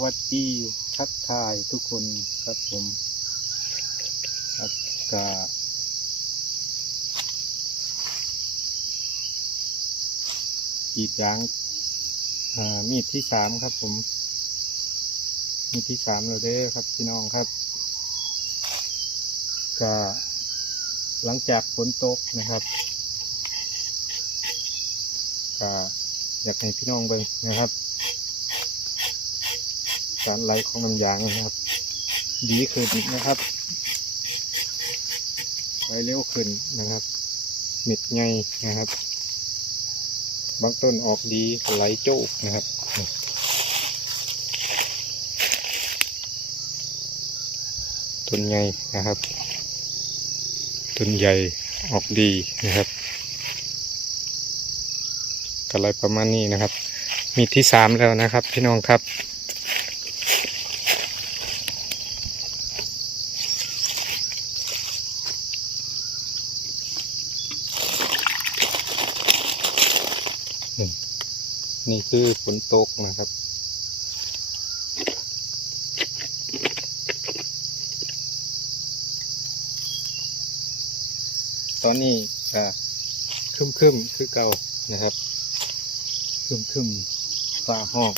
วัสดีทักทายทุกคนครับผมอากาศกีดยางมีดที่สามครับผม มีดที่สามแล้วเด้อครับพี่น้องครับก็หลังจากฝนตกนะครับก็อยากให้พี่น้องเบิ่งนะครับ การไหลของน้ำยางนะครับ ดีขึ้นนะครับไหลเร็วขึ้นนะครับเม็ดใหญ่นะครับ บางต้นออกดีไหลโจกนะครับต้นใหญ่นะครับต้นใหญ่ออกดีนะครับก็อะไรประมาณนี้นะครับ มีที่สามแล้วนะครับ พี่น้องครับ นี่คือฝนตกนะครับ ตอนนี้ก็คึมคึมคือเก่านะครับ คึมคึมฟ้าห้อง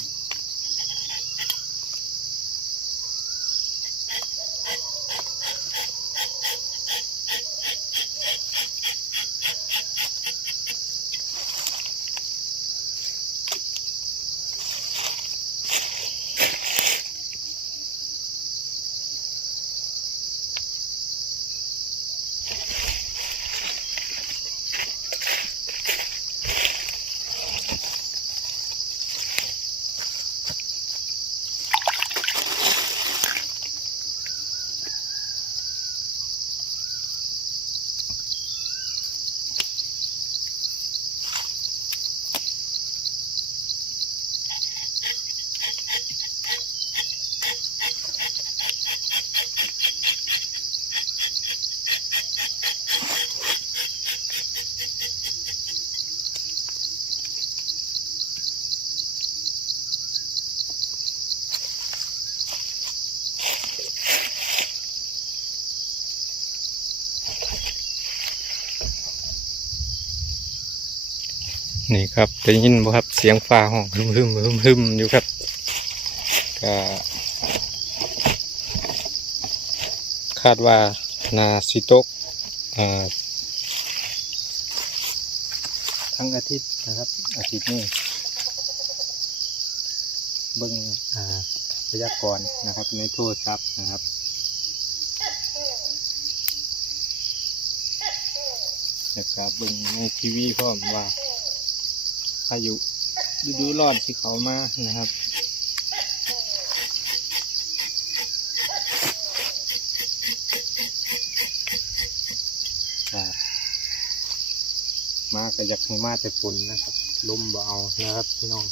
นี่ครับได้ยินบ่ครับเสียงฟ้าห้องฮึมฮึมฮึมฮึมอยู่ครับก็คาดว่านาสิตกทั้งอาทิตย์นะครับ อาทิตย์นี้เบิ่งพยากรณ์นะครับ ในโทรศัพท์นะครับแล้วก็เบิ่งในทีวีพร้อมว่า พายุฤดูรอนที่เขามานะครับ มาก็อยากให้มาแต่ฝนนะครับลมเบเอานะครับพี่น้อง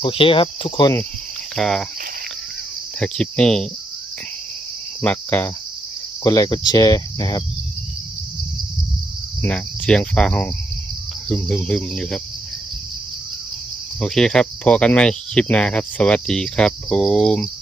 โอเคครับทุกคนก็ถ้าคลิปนี้ มักกะกดไลค์กดแชร์นะครับนะเสียงฟ้าห้องฮึมฮึมฮึมอยู่ครับ โอเคครับ พอกันไหมคลิปหน้าครับ สวัสดีครับผม